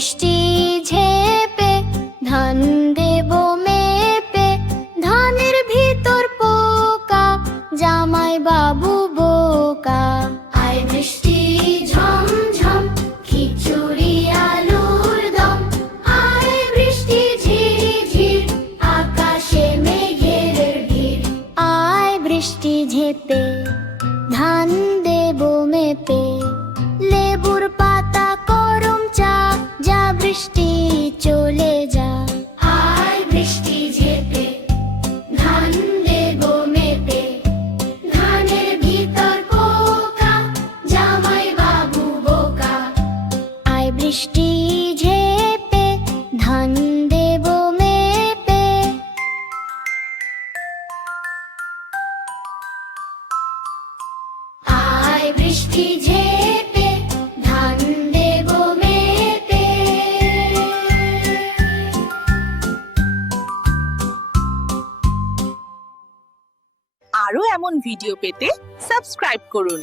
বৃষ্টি ঝেপে ধান দেব মেপে, ধানের ভিতর পোকা জামাই বাবু বোকা। আয় বৃষ্টি ঝমঝম খিচুড়ি আলুর দম, আয় বৃষ্টি ঝিরঝির আকাশে মেঘের ভিড়। আয় বৃষ্টি ঝেপে ধান দেব মেপে, লেবুর পাতা করম চা, যা বৃষ্টি চলে যা। আয় বৃষ্টি ঝেপে ধান দেব মেপে, ধানের ভিতর পোকা জামাই বাবু বোকা। আয় বৃষ্টি ঝেপে ধান দেব মেপে। আয় বৃষ্টি ঝেপে ধান দেব মেপে। আরো এমন ভিডিও পেতে সাবস্ক্রাইব করুন।